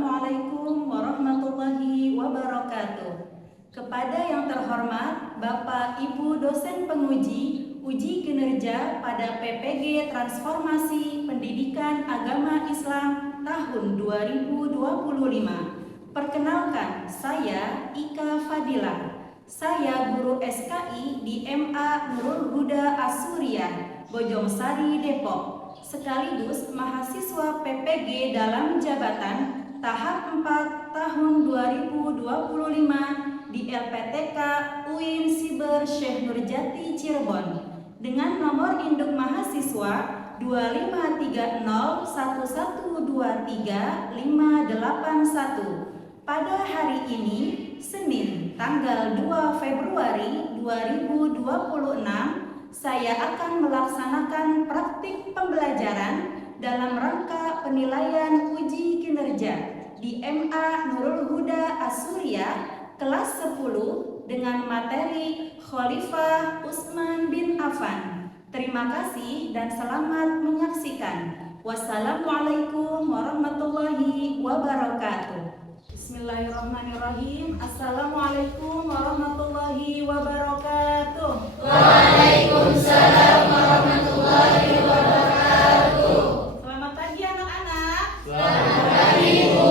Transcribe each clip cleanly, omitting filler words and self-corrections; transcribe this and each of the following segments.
Assalamualaikum warahmatullahi wabarakatuh. Kepada yang terhormat Bapak Ibu dosen penguji uji kinerja pada PPG Transformasi Pendidikan Agama Islam tahun 2025. Perkenalkan, saya Ika Fadilah. Saya guru SKI di MA Nurul Huda Asurya, Bojongsari, Depok. Sekaligus mahasiswa PPG dalam jabatan tahap 4 tahun 2025 di LPTK UIN Siber Syekh Nurjati Cirebon dengan nomor induk mahasiswa 25301123581. Pada hari ini, Senin, tanggal 2 Februari 2026, saya akan melaksanakan praktik pembelajaran dalam rangka penilaian uji kinerja di MA Nurul Huda Asurya kelas 10 dengan materi Khalifah Utsman bin Affan. Terima kasih dan selamat menyaksikan. Wassalamualaikum warahmatullahi wabarakatuh. Bismillahirrahmanirrahim. Assalamualaikum warahmatullahi wabarakatuh. Waalaikumsalam warahmatullahi wabarakatuh. Selamat pagi anak-anak. Selamat pagi, Bu.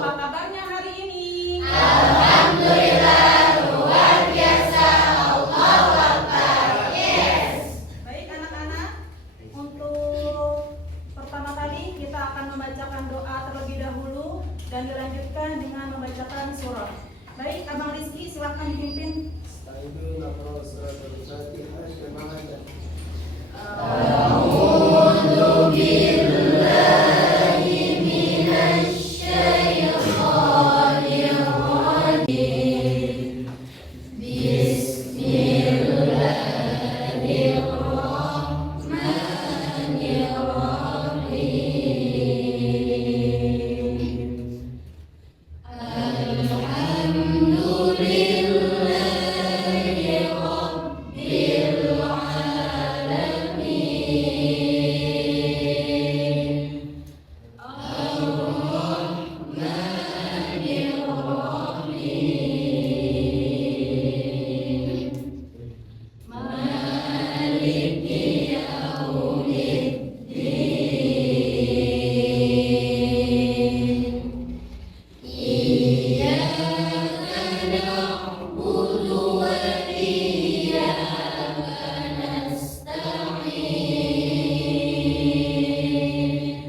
Apa kabarnya hari ini? Alhamdulillah, luar biasa. Allahu Akbar. Yes. Baik anak-anak, untuk pertama kali kita akan membacakan doa terlebih dahulu dan dilanjutkan dengan membacakan surah. Baik, Abang Rizky silakan dipimpin. A'udzu billahi minasy syaithanir rajim. Bismillahirrahmanirrahim. Alhamdulillahi rabbil alamin. Ar-Rahmanir Rahim. Maliki yaumiddin. Iyyaka na'budu wa iyyaka nasta'in.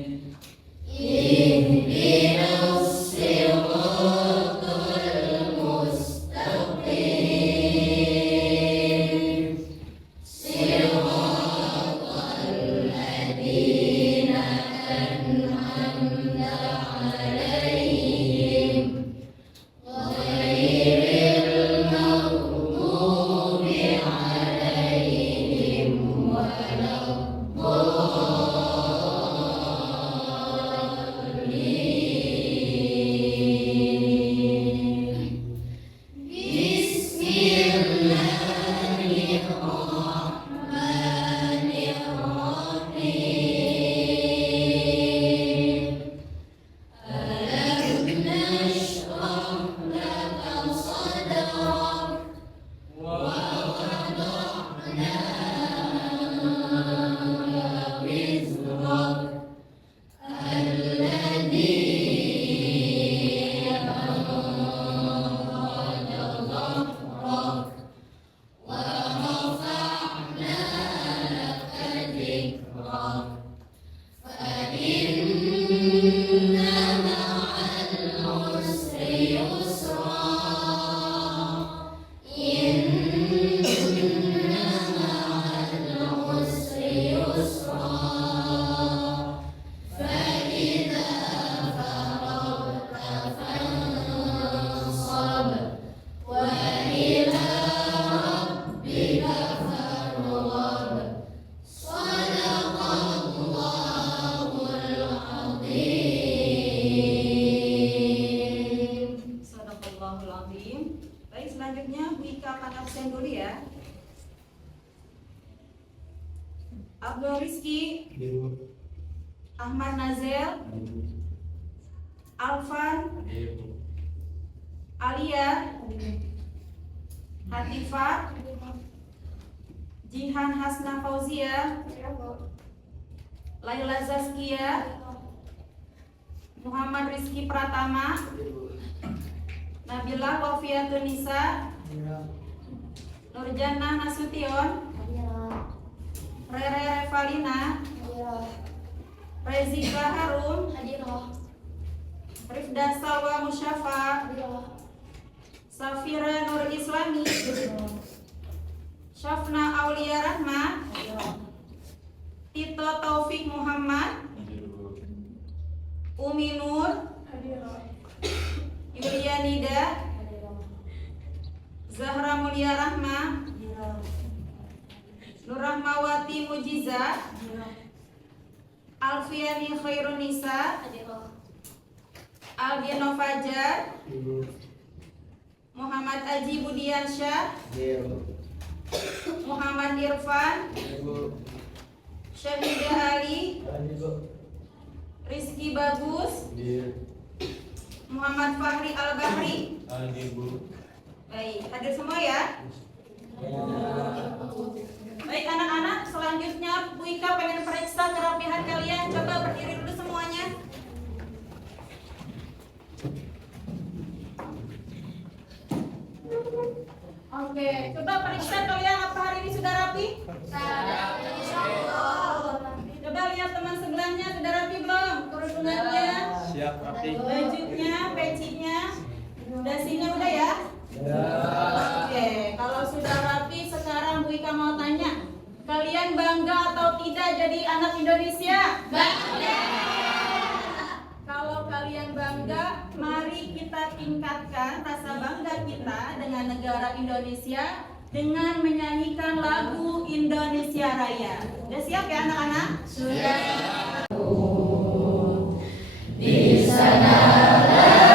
Ihdinas siratal mustaqim. Siratal ladzina an'amta 'alaihim ghairil maghdubi 'alaihim waladdallin. Bismillahirrahmanirrahim. Alam nashrah laka sadrak wa wada'na wizrak alladhi anqadha dhahrak wa rafa'na laka dhikrak fa inna ma'al usri yusra. Inna ma'al usri yusra. Fa idza faragta fansab wa ila rabbika farghab. Shadaqallahul azim. Sadaqallahul azim. Baik, selanjutnya Bu Ika akan absen dulu ya. Abdul Rizky, Ahmad Nazel, Alfan, Hadir, Bu. Alia, Hatifah, Jihan Hasna Fauzia, Laila Zaskia, Muhammad Rizky Pratama, Nabila Wafiatun Nisa, Nurjana Nasution, Rere Revalina, Rezika Harum, Rifda Salwa Musyafa, Safira Nur Islami, Syafna Aulia Rahma, Tito Taufik Muhammad, Hadir, Bu. Umi Nur, Yulia Nida, Zahra Mulia Rahma, Nur Rahmawati Mujiza, Alfiani Khairunisa, Aldiano Fajar, Muhammad Aji Budiansyah, Muhammad Irfan, Syahidah Ali, Rizky Bagus, Hadir. Muhammad Fahri Al-Bahri. Hadir, Bu. Baik, hadir semua ya. Baik anak-anak, selanjutnya Bu Ika pengen periksa kerapihan kalian. Coba berdiri dulu semuanya. Oke, coba periksa kalian apa hari ini sudah rapi? Coba lihat teman sebelahnya sudah rapi belum? Kerudungannya, Siap, rapi. bajunya, pecinya, dasinya udah ya? Oke, kalau sudah rapi sekarang Bu Ika mau tanya, kalian bangga atau tidak jadi anak Indonesia? Bangga. Kalau kalian bangga, mari kita tingkatkan rasa bangga kita dengan negara Indonesia dengan menyanyikan lagu Indonesia Raya. Sudah siap ya anak-anak? Sudah. Di sanalah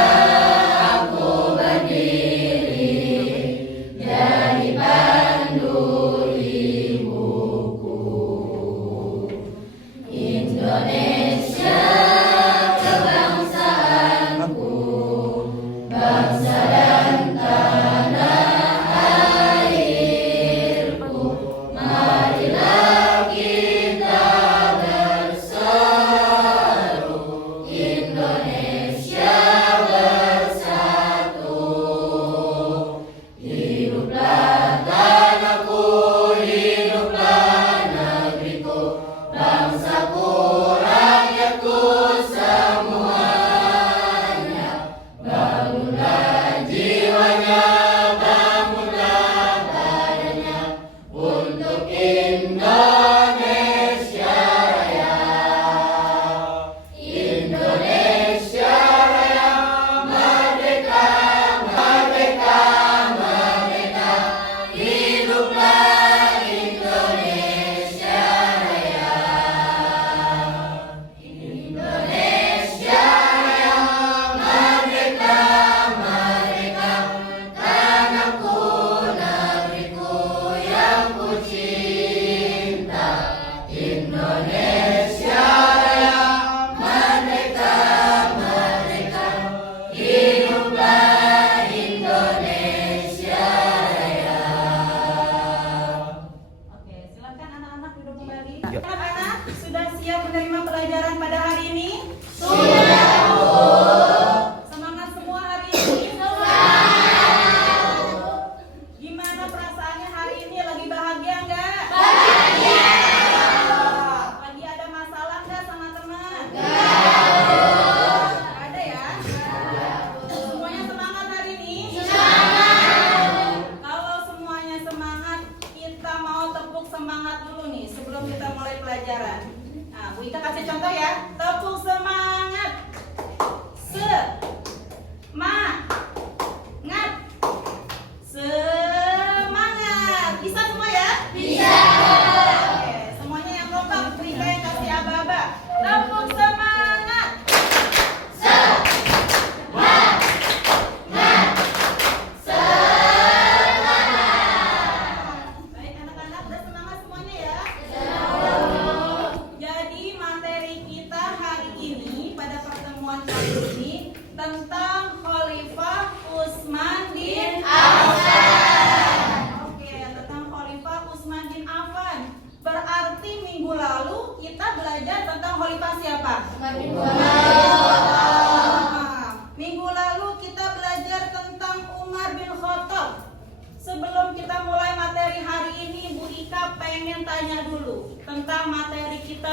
aku berdiri, jadi pandu ibuku. Indonesia kebangsaanku, bangsa dan tanah airku. Marilah kita bersatu, Indonesia bersatu. Hiduplah tanahku, hiduplah negeriku, bangsaku, rakyatku semuanya. Bangunlah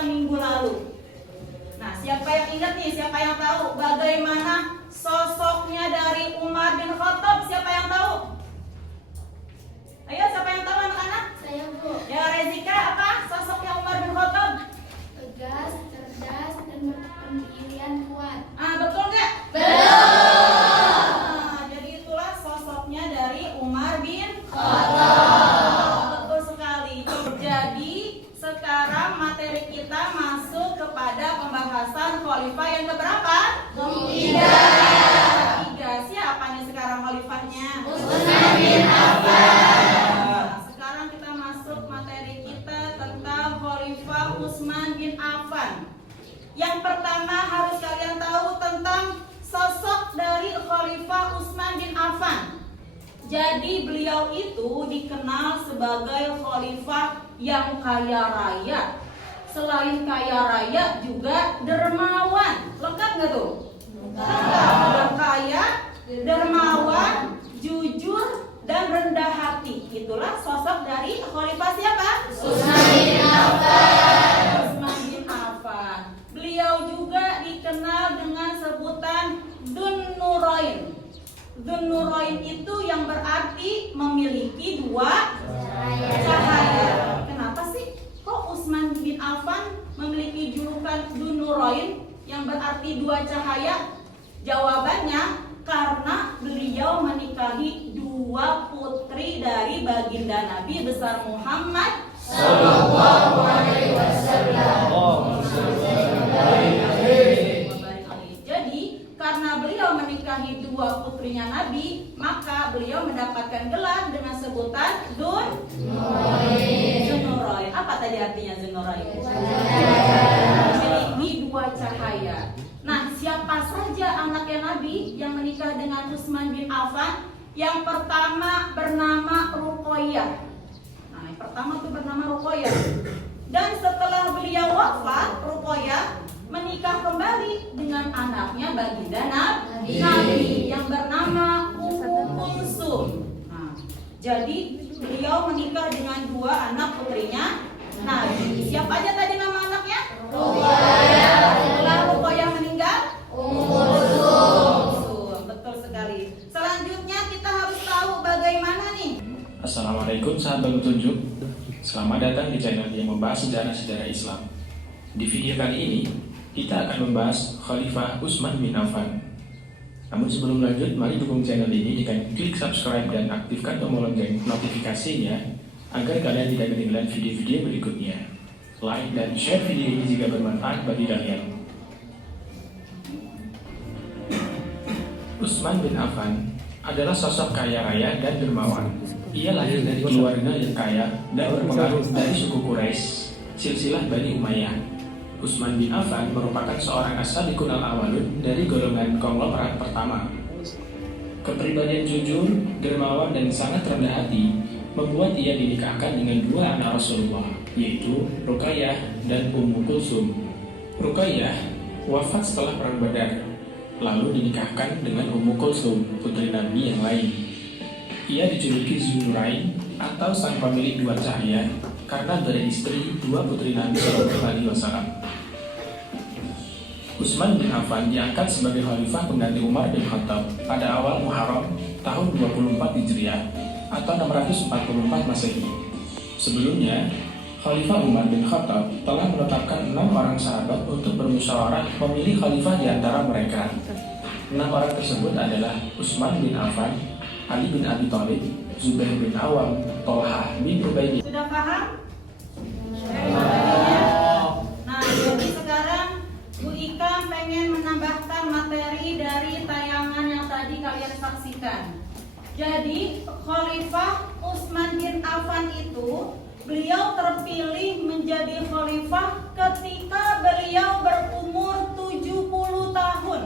minggu lalu. Nah, siapa yang ingat nih? Siapa yang tahu bagaimana sosoknya dari Umar bin Khattab? Siapa yang tahu? Ayo, siapa yang tahu anak-anak? Saya, Bu. Ya, Rezika, apa sosoknya Umar bin Khattab? Tegas, cerdas, dan berpendirian kuat. Betul nggak? Betul. Jadi itulah sosoknya dari Umar bin Khattab. Betul sekali. Jadi sekarang materi kita masuk kepada pembahasan khalifah yang keberapa? Ketiga. Tiga. Siapa nih sekarang khalifahnya? Utsman bin Affan. Nah, sekarang kita masuk materi kita tentang khalifah Utsman bin Affan. Yang pertama harus kalian tahu tentang sosok dari khalifah Utsman bin Affan. Jadi beliau itu dikenal sebagai khalifah yang kaya raya. Selain kaya raya juga dermawan. Lengkap nggak tuh? Lengkap. Ada kaya, dermawan, jujur, dan rendah hati. Itulah sosok dari khalifah siapa? Utsman bin Affan. Utsman bin Affan. Beliau juga dikenal dengan sebutan Dzun Nurain. Dzun Nurain itu yang berarti memiliki dua cahaya. Kenapa sih kok Utsman bin Affan memiliki julukan Dzun Nurain yang berarti dua cahaya? Jawabannya karena beliau menikahi dua putri dari baginda Nabi besar Muhammad Sallallahu alaihi wasallam. Jadi karena beliau menikahi dua putrinya Nabi, maka beliau mendapatkan gelar dengan sebutan Dzun Nurain. Apa tadi artinya Dzun Nurain? Memiliki dua cahaya. Nah, siapa saja anaknya Nabi yang menikah dengan Utsman bin Affan? Yang pertama bernama Ruqayyah. Nah, yang pertama itu bernama Ruqayyah. Dan setelah beliau wafat, Ruqayyah menikah kembali dengan anaknya baginda Nabi yang bernama Ummu Kulsum. Nah, jadi beliau menikah dengan dua anak putrinya Nabi. Siapa aja tadi nama anaknya? Ruqayyah. Setelah Ruqayyah meninggal, Ummu Kulsum. Betul sekali. Selanjutnya kita harus tahu bagaimana nih. Assalamualaikum sahabat petunjuk. Selamat datang di channel yang membahas sejarah-sejarah Islam. Di video kali ini kita akan membahas Khalifah Utsman bin Affan. Namun sebelum lanjut, mari dukung channel ini dengan klik subscribe dan aktifkan tombol lonceng notifikasinya agar kalian tidak ketinggalan video-video berikutnya. Like dan share video ini jika bermanfaat bagi kalian. Utsman bin Affan adalah sosok kaya raya dan dermawan. Ia lahir dari keluarga yang kaya dan berpengaruh dari suku Quraisy, silsilah Bani Umayyah. Utsman bin Affan merupakan seorang as-sadiqun al-awwalun dari golongan konglomerat pertama. Kepribadian jujur, dermawan, dan sangat rendah hati membuat ia dinikahkan dengan dua anak Rasulullah, yaitu Ruqayyah dan Ummu Kulsum. Ruqayyah wafat setelah perang Badar, lalu dinikahkan dengan Ummu Kulsum, putri Nabi yang lain. Ia dijuluki Dzun Nurain atau sang pemilik dua cahaya karena beristri dua putri Nabi Sallallahu Alaihi Wasallam. Utsman bin Affan diangkat sebagai khalifah pengganti Umar bin Khattab pada awal Muharram tahun 24 Hijriah atau 644 Masehi. Sebelumnya, Khalifah Umar bin Khattab telah menetapkan 6 orang sahabat untuk bermusyawarah memilih khalifah di antara mereka. 6 orang tersebut adalah Utsman bin Affan, Ali bin Abi Thalib, Zubair bin Awam, Thalhah bin Ubaidillah. Sudah paham? Materinya? Nah, jadi sekarang Bu Ika pengen menambahkan materi dari tayangan yang tadi kalian saksikan. Jadi Khalifah Utsman bin Affan itu beliau terpilih menjadi khalifah ketika beliau berumur 70 tahun.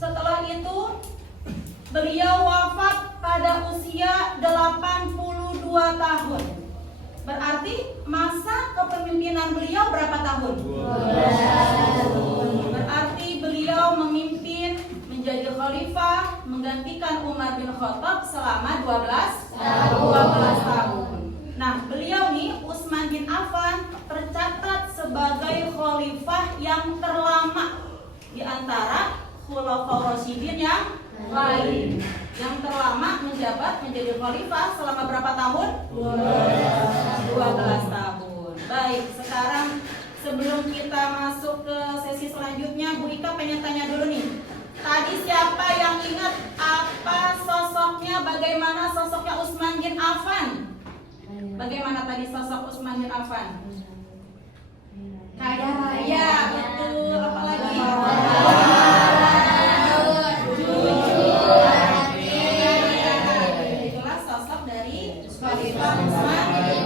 Setelah itu beliau wafat pada usia 82 tahun. Berarti masa kepemimpinan beliau berapa tahun? 12 tahun. Berarti beliau memimpin menjadi khalifah menggantikan Umar bin Khattab selama 12 tahun. Nah, beliau nih Utsman Utsman bin Affan tercatat sebagai khalifah yang terlama di antara Khulafaur Rasyidin yang lain. Yang terlama menjabat menjadi khalifah selama berapa tahun? 12 tahun. Baik, sekarang sebelum kita masuk ke sesi selanjutnya, Bu Ika pengen tanya dulu nih. Tadi siapa yang ingat apa sosoknya, bagaimana sosoknya Utsman bin Affan? Bagaimana tadi sosok Utsman bin Affan? Kaya raya, betul. Apalagi? Itulah sosok dari Khalifah Utsman bin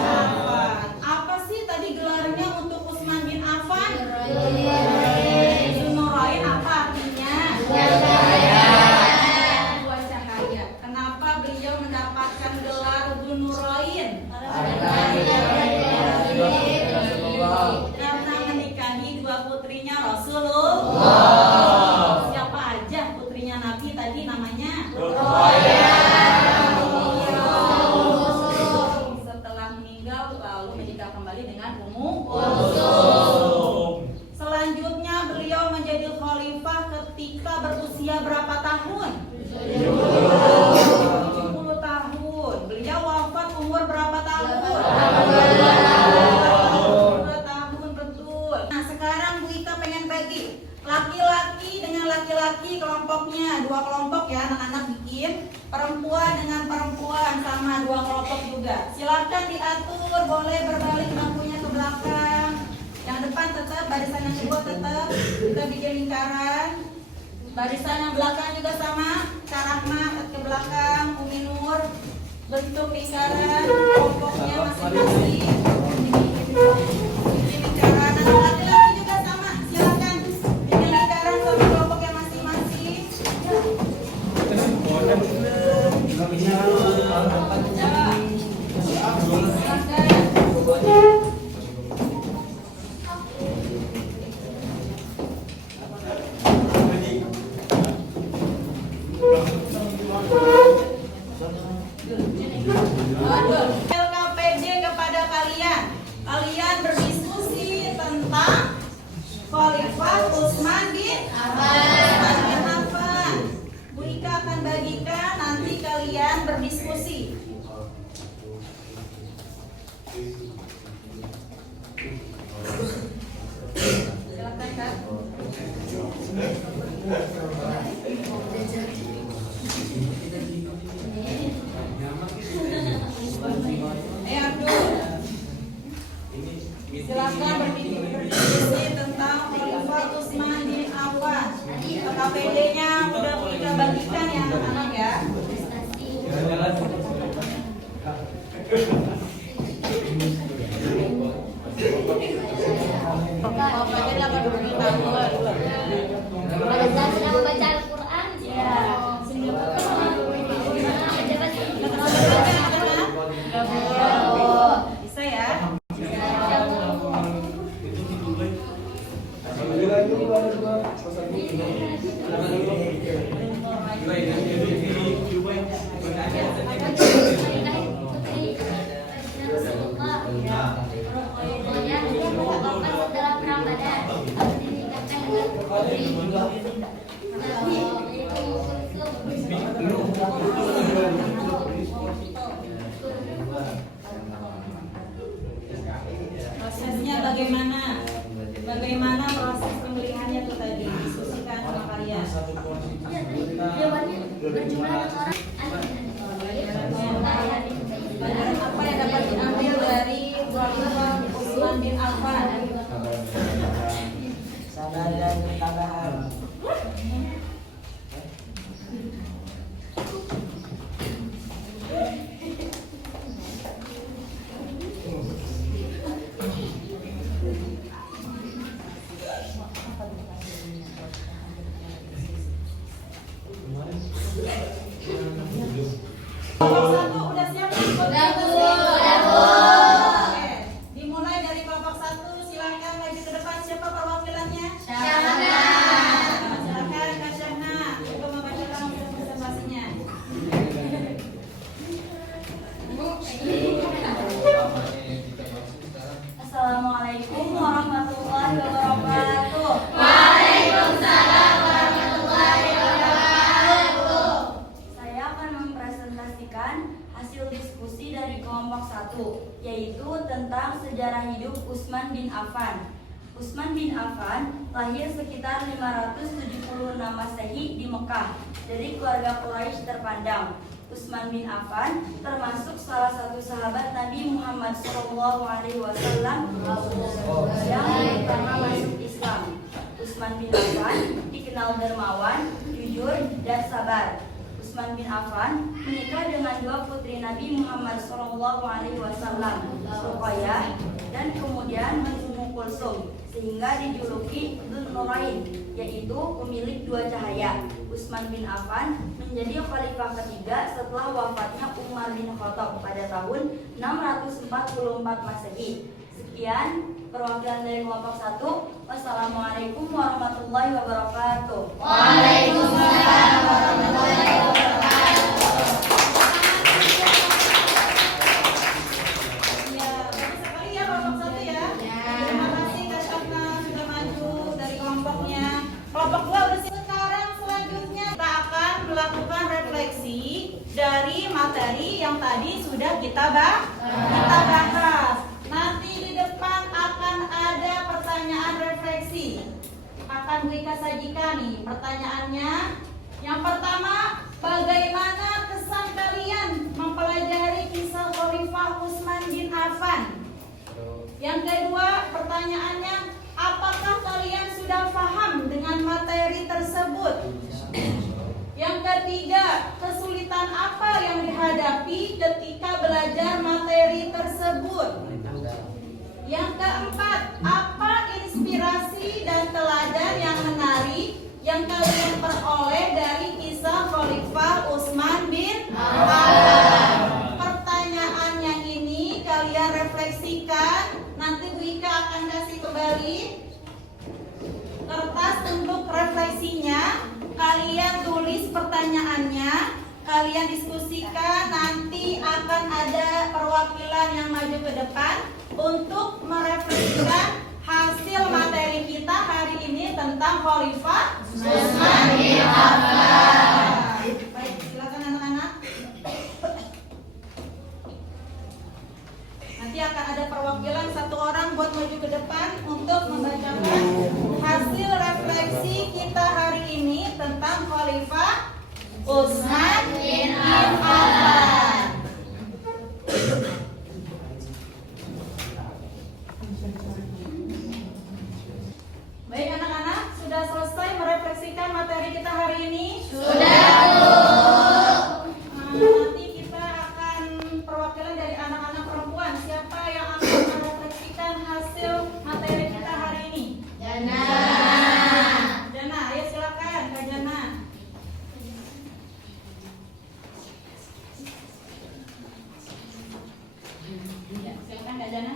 Affan. Apa sih tadi gelarnya untuk Utsman bin Affan? Dzunurain. Apa artinya? Dua cahaya. Kenapa beliau mendapatkan gelar Dzunurain? Karena menikahi dua putrinya Rasulullah. Siapa aja putrinya Nabi tadi namanya? Setelah meninggal lalu menikah kembali dengan Ummu Kulsum. Selanjutnya beliau menjadi khalifah ketika berusia berapa tahun? 70 tahun. Beliau wafat umur berapa tahun? 2 tahun, betul. Nah, sekarang Bu Ika pengen bagi laki-laki dengan laki-laki kelompoknya, 2 kelompok ya, anak-anak bikin. Perempuan dengan perempuan sama 2 kelompok juga. Silakan diatur, boleh berbalik bangkunya ke belakang. Yang depan tetap, barisan yang kedua tetap. Kita bikin lingkaran. Barisan yang belakang juga sama. Kak Rahma ke belakang, Umi Nur bentuk lingkaran, kelompoknya masing-masing. Bikin lingkaran. Nah, laki-laki juga sama. Silakan bikin lingkaran sama kelompoknya masing-masing. LKPD kepada kalian. Kalian berdiskusi tentang Khalifah Utsman bin Affan. Bu Ika akan bagikan, nanti kalian berdiskusi. Silakan Kak. Abdul. Silakan berdiskusi tentang Khalifah Utsman bin Affan. KPD-nya udah kita bagikan ya anak-anak ya. Pada saat sedang baca Al-Quran, Bisa ya? Prosesnya bagaimana? Bagaimana proses pemilihannya tuh tadi? Diskusikan sama kalian. Pelajaran apa yang dapat diambil dari Khalifah Utsman bin Affan? Sabar dan ketabahan. Kelompok 1 udah siap? Udah, Bu. Oke. Dimulai dari kelompok 1, silakan maju ke depan. Siapa perwakilannya? Syahna. Silakan Kak Syahna untuk membacakan untuk presentasinya. Bu, diskusi dari kelompok 1, yaitu tentang sejarah hidup Utsman bin Affan. Utsman bin Affan lahir sekitar 576 Masehi di Mekah dari keluarga Quraisy terpandang. Utsman bin Affan termasuk salah satu sahabat Nabi Muhammad SAW yang pertama masuk Islam. Utsman bin Affan dikenal dermawan, jujur, dan sabar. Utsman bin Affan menikah dengan dua putri Nabi Muhammad SAW, Ruqayyah dan kemudian Ummu Kulsum, sehingga dijuluki Dzun Nurain, yaitu pemilik dua cahaya. Utsman bin Affan menjadi khalifah ketiga setelah wafatnya Umar bin Khattab pada tahun 644 Masehi. Sekian perwakilan dari kelompok 1. Wassalamualaikum warahmatullahi wabarakatuh. Waalaikumsalam warahmatullahi wabarakatuh. Ya, bagus sekali ya kelompok 1 ya. Terima kasih Kak Syafna sudah maju dari kelompoknya. Kelompok 2 udah siap. Sekarang selanjutnya kita akan melakukan refleksi dari materi yang tadi sudah kita bahas. Nanti di depan akan ada pertanyaan refleksi. Akan Wika sajikan nih pertanyaannya. Yang pertama, bagaimana kesan kalian mempelajari kisah Khalifah Utsman bin Affan? Yang kedua, pertanyaannya, apakah kalian sudah paham dengan materi tersebut? Yang ketiga, kesulitan apa yang dihadapi ketika belajar materi tersebut? Yang keempat, apa inspirasi dan teladan yang menarik yang kalian peroleh dari kisah Khalifah Utsman bin Affan? Pertanyaannya ini kalian refleksikan. Nanti Bu Ika akan kasih kembali kertas untuk refleksinya. Kalian tulis pertanyaannya, kalian diskusikan. Nanti akan ada perwakilan yang maju ke depan untuk merefleksikan hasil materi kita hari ini tentang Khalifah Utsman bin Affan. Baik, silakan anak-anak. Nanti akan ada perwakilan 1 orang buat maju ke depan untuk membacakan hasil refleksi kita hari ini tentang Khalifah Utsman bin Affan. Baik anak-anak, sudah selesai merefleksikan materi kita hari ini? Sudah, Bu. Nanti kita akan perwakilan dari anak-anak perempuan. Siapa yang akan merefleksikan hasil materi kita hari ini? Jana. Jana, ayo silakan Kak Jana. Ya, silakan Kak Jana.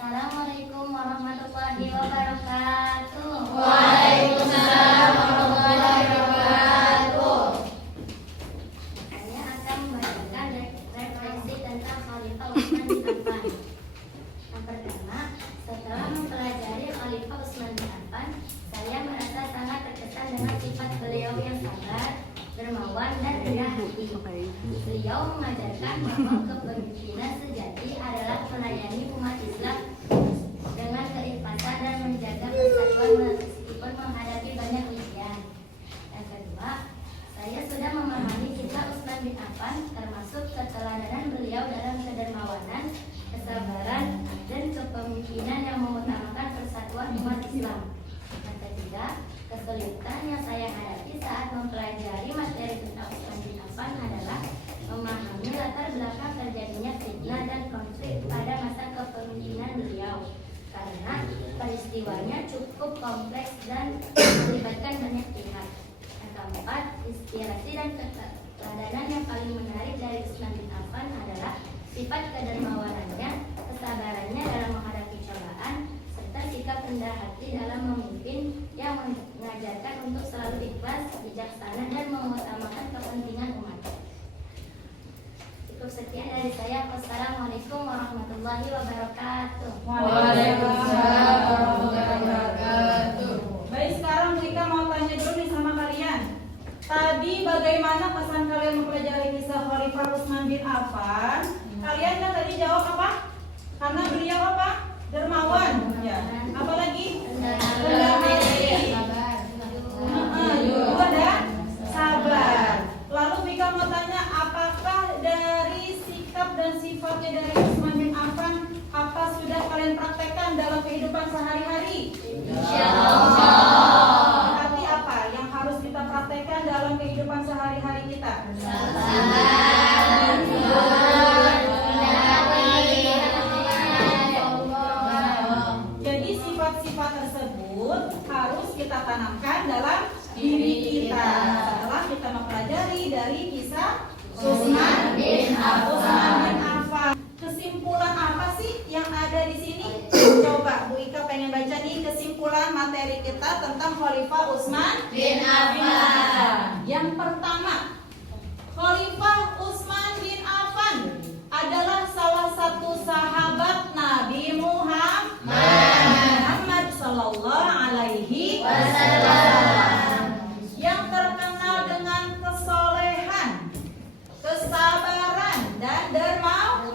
Assalamualaikum warahmatullahi wabarakatuh. Waalaikumsalam warahmatullahi wabarakatuh. Saya akan membacakan refleksi tentang Khalifah Utsman bin Affan. Yang pertama, setelah mempelajari Khalifah Utsman bin Affan, saya merasa sangat terkesan dengan sifat beliau yang sabar, dermawan, dan rendah hati. Beliau mengajarkan bahwa kepemimpinan sejati adalah melayani umat Islam dengan keikhlasan dan menjaga persatuan meskipun menghadapi banyak ujian. Yang kedua, saya sudah memahami kisah Utsman bin Affan, termasuk keteladanan beliau dalam kedermawanan, kesabaran, dan kepemimpinan yang mengutamakan persatuan umat Islam. Yang ketiga, kesulitan yang saya hadapi saat mempelajari materi tentang Utsman bin Affan adalah memahami latar belakang terjadinya fitnah dan konflik pada masa kepemimpinan beliau, karena peristiwanya cukup kompleks dan melibatkan banyak pihak. Yang keempat, inspirasi dan keteladanan yang paling menarik dari Utsman bin Affan adalah sifat kedermawanannya, kesabarannya dalam menghadapi cobaan, serta sikap rendah hati dalam memimpin yang mengajarkan untuk selalu ikhlas, bijaksana, dan mengutamakan kepentingan umat. Cukup sekian dari saya. Wassalamualaikum warahmatullahi wabarakatuh. Waalaikumsalam warahmatullahi wabarakatuh. Baik, sekarang Rika mau tanya dulu nih sama kalian. Tadi bagaimana kesan kalian mempelajari kisah Khalifah Utsman bin Affan? Kalian kan tadi jawab apa? Karena beliau apa? Dermawan. Ya. Apalagi? Rendah hati. Jujur dan sabar. Lalu Vika mau tanya, apakah dari sikap dan sifatnya dari Utsman bin Affan apa sudah kalian praktekkan dalam kehidupan sehari-hari? Berarti apa yang harus kita praktekkan dalam kehidupan sehari-hari kita? Jadi sifat-sifat tersebut harus kita tanamkan dalam diri kita. Setelah kita mempelajari dari kisah Utsman bin Affan. Kesimpulan apa sih yang ada di sini? Coba Bu Ika pengen baca nih kesimpulan materi kita tentang Khalifah Utsman bin Affan. Yang pertama, Khalifah Utsman bin Affan adalah salah satu sahabat Nabi Muhammad sallallahu alaihi wasallam yang terkenal dengan kesolehan, kesabaran dan dermawan.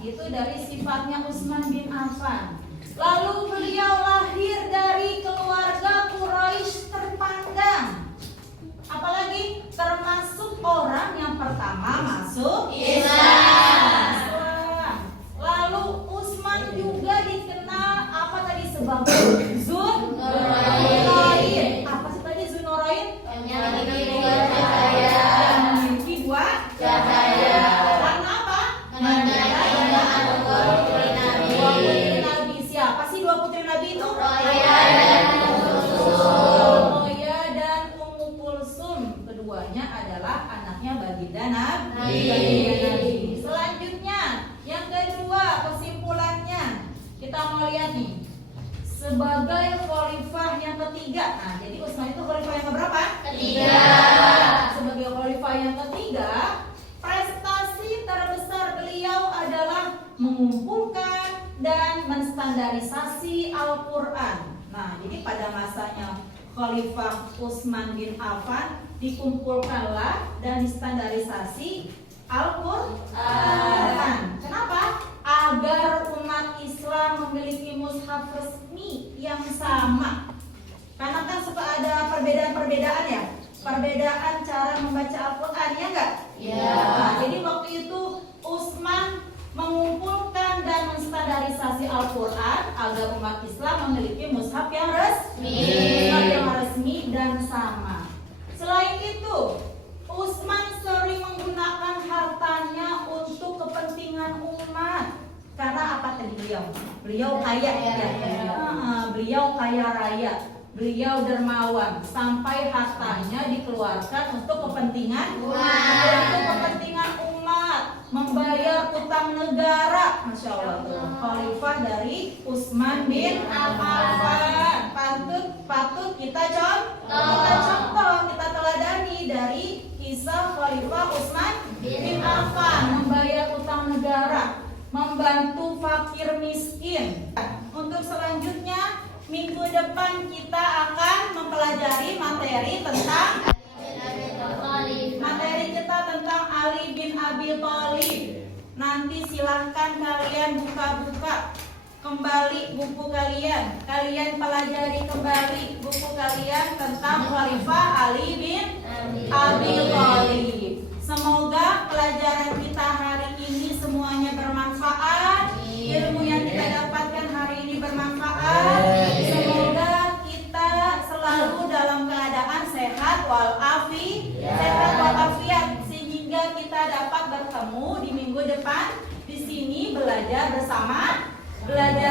Itu dari sifatnya Utsman bin Affan. Lalu beliau lahir dari keluarga Quraisy terpandang. Apalagi termasuk orang yang pertama masuk Islam. Lalu Utsman juga dikenal apa tadi sebagai Zunnurain. Apa sih tadi Zunnurain? Yang memiliki dua cahaya. Karena apa? Dua putri Nabi. Siapa sih dua putri Nabi itu? Roya dan Ummu Kulsum. Keduanya adalah anaknya baginda Nabi. Selanjutnya, yang kedua kesimpulannya kita mau lihat nih. Sebagai khalifah yang ketiga. Nah, jadi Utsman itu khalifah yang keberapa? Ketiga. Sebagai khalifah yang ketiga, prestasi terbesar beliau adalah mengumpulkan dan menstandarisasi Al-Quran. Nah, jadi pada masanya Khalifah Utsman bin Affan dikumpulkanlah dan distandarisasi Al-Quran. Kenapa? Agar umat Islam memiliki mushaf resmi yang sama. Karena kan suka ada perbedaan-perbedaan ya. Perbedaan cara membaca Al-Quran, ya enggak? Iya. Nah, jadi waktu itu Utsman mengumpulkan dan menstandarisasi Al-Quran agar umat Islam memiliki mushaf yang resmi dan sama. Selain itu, Utsman sering menggunakan hartanya untuk kepentingan umat. Karena apa tadi beliau? Beliau kaya ya. Beliau kaya raya. Beliau dermawan sampai hartanya dikeluarkan untuk kepentingan umat, membayar utang negara. Masya Allah tuh, khalifah dari Utsman bin Affan. Patut kita contoh, kita teladani dari kisah Khalifah Utsman bin Affan, membayar utang negara, membantu fakir miskin. Untuk selanjutnya, minggu depan kita akan mempelajari materi kita tentang Ali bin Abi Thalib. Nanti silahkan kalian buka-buka kembali buku kalian. Kalian pelajari kembali buku kalian tentang Khalifah Ali bin Abi Thalib. Semoga pelajaran kita hari ini semuanya bermanfaat. Ilmu yang kita dapatkan hari ini bermanfaat. Semoga kita selalu dalam keadaan sehat walafiat, sehingga kita dapat bertemu di minggu depan di sini belajar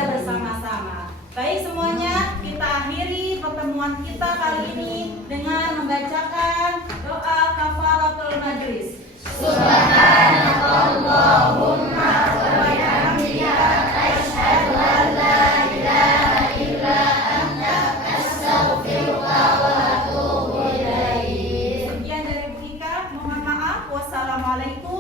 bersama-sama. Baik semuanya, kita akhiri pertemuan kita kali ini dengan membacakan doa kafaratul majlis. Subhanakallahumma wa bihamdika asyhadu an la ilaha illa anta astaghfiruka wa atubu ilaik. Sekian dari Bu Ika, mohon maaf. Wassalamualaikum